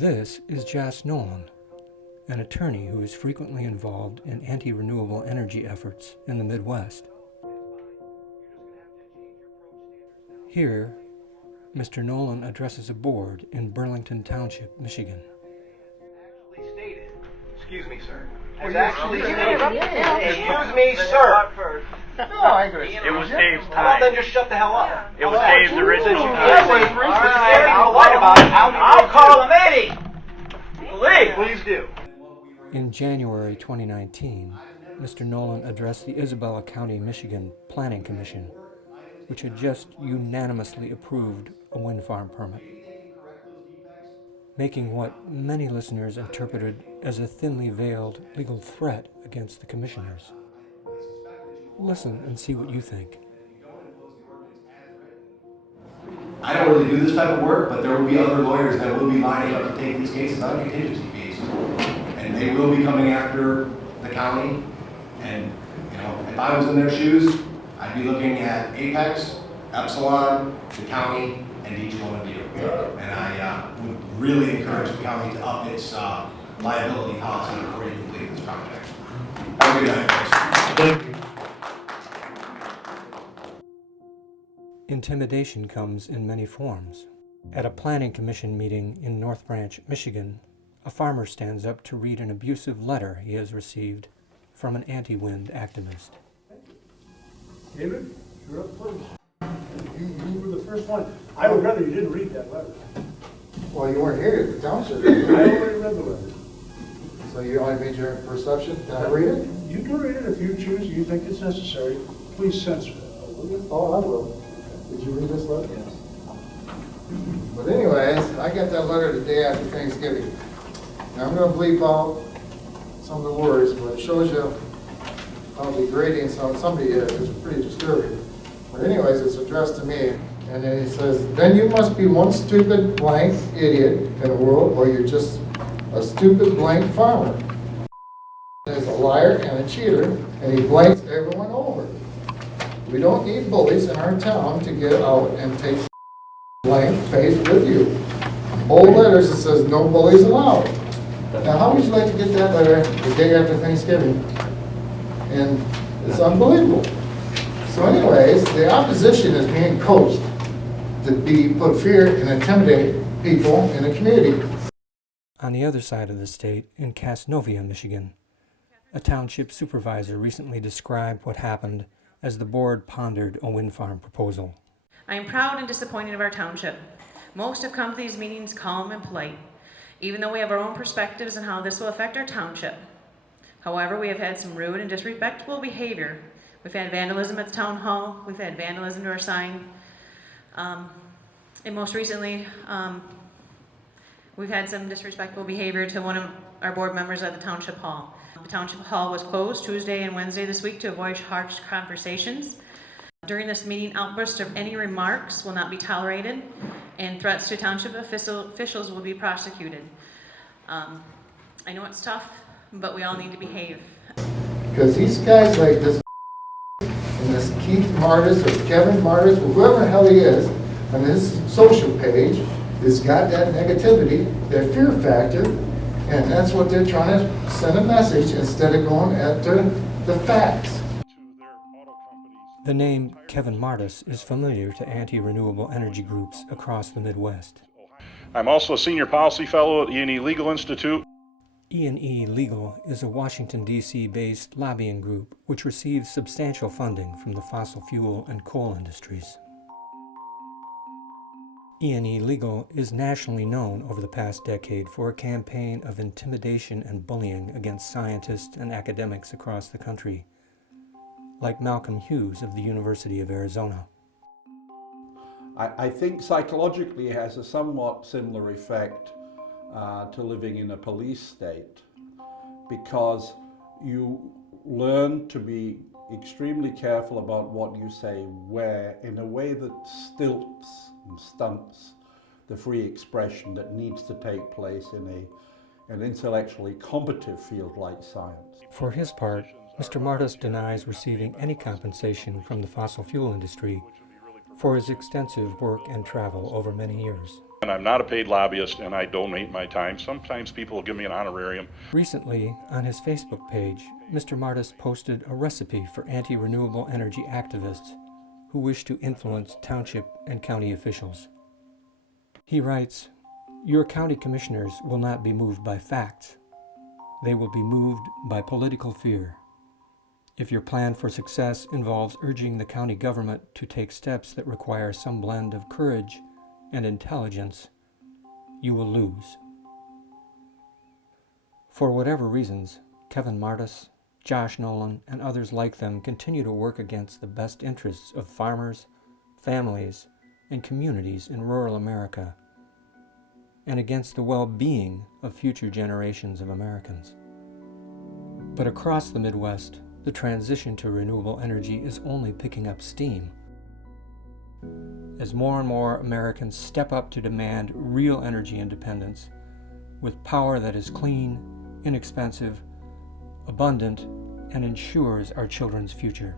This is Josh Nolan, an attorney who is frequently involved in anti-renewable energy efforts in the Midwest. Here, Mr. Nolan addresses a board in Burlington Township, Michigan. Excuse me, sir. It's actually excuse me, sir. No, I agree. It was Dave's time. How about then just shut the hell up? It was Dave's original Yeah, time. wait, very polite about it. I'll call him Eddie. Please do. In January 2019, Mr. Nolan addressed the Isabella County, Michigan Planning Commission, which had just unanimously approved a wind farm permit, making what many listeners interpreted as a thinly veiled legal threat against the commissioners. Listen and see what you think. I don't really do this type of work, but there will be other lawyers that will be lining up to take these cases on contingency fees. And they will be coming after the county. And, you know, if I was in their shoes, I'd be looking at Apex, Epsilon, the county, and each one of you. And I would really encourage the county to up its liability policy before you complete this project. Have a good night, folks. Intimidation comes in many forms. At a planning commission meeting in North Branch, Michigan, a farmer stands up to read an abusive letter he has received from an anti-wind activist. David, you're up first. You were the first one. I would rather you didn't read that letter. Well, you weren't here at the township. I already read the letter. So you only made your perception. Can I read it? You can read it if you choose, you think it's necessary. Please censor it. Oh, I will. Did you read this letter? Yes. But anyways, I got that letter the day after Thanksgiving. Now I'm going to bleep out some of the words, but it shows you how degrading somebody is. It's pretty disturbing. But anyways, it's addressed to me. And then he says, then you must be one stupid blank idiot in a world where you're just a stupid blank farmer. He's a liar and a cheater, and he blanks everyone over. We don't need bullies in our town to get out and take blank face with you. Bold letters that says no bullies allowed. Now how would you like to get that letter the day after Thanksgiving? And it's unbelievable. So anyways, the opposition is being coached to put fear and intimidate people in the community. On the other side of the state, in Casnovia, Michigan, a township supervisor recently described what happened as the board pondered a wind farm proposal. I am proud and disappointed of our township. Most have come to these meetings calm and polite, even though we have our own perspectives on how this will affect our township. However, we have had some rude and disrespectful behavior. We've had vandalism at the town hall, we've had vandalism to our sign, and most recently, we've had some disrespectful behavior to one of our board members at the township hall. The township hall was closed Tuesday and Wednesday this week to avoid harsh conversations. During this meeting, outbursts of any remarks will not be tolerated, and threats to township officials will be prosecuted. I know it's tough, but we all need to behave. Because these guys like this and this Keith Martis or Kevon Martis or whoever the hell he is on his social page has got that negativity, that fear factor, and that's what they're trying to send a message instead of going after the facts. The name Kevon Martis is familiar to anti-renewable energy groups across the Midwest. I'm also a senior policy fellow at E&E Legal Institute. E&E Legal is a Washington, D.C. based lobbying group which receives substantial funding from the fossil fuel and coal industries. E&E Legal is nationally known over the past decade for a campaign of intimidation and bullying against scientists and academics across the country, like Malcolm Hughes of the University of Arizona. I think psychologically it has a somewhat similar effect to living in a police state, because you learn to be extremely careful about what you say where in a way that stilts and stunts the free expression that needs to take place in an intellectually combative field like science. For his part, Mr. Martis denies receiving any compensation from the fossil fuel industry for his extensive work and travel over many years. Again, I'm not a paid lobbyist and I donate my time. Sometimes people will give me an honorarium. Recently, on his Facebook page, Mr. Martis posted a recipe for anti-renewable energy activists who wish to influence township and county officials. He writes, "Your county commissioners will not be moved by facts. They will be moved by political fear. If your plan for success involves urging the county government to take steps that require some blend of courage and intelligence, you will lose." For whatever reasons, Kevon Martis, Josh Nolan, and others like them continue to work against the best interests of farmers, families, and communities in rural America, and against the well-being of future generations of Americans. But across the Midwest, the transition to renewable energy is only picking up steam. As more and more Americans step up to demand real energy independence with power that is clean, inexpensive, abundant, and ensures our children's future.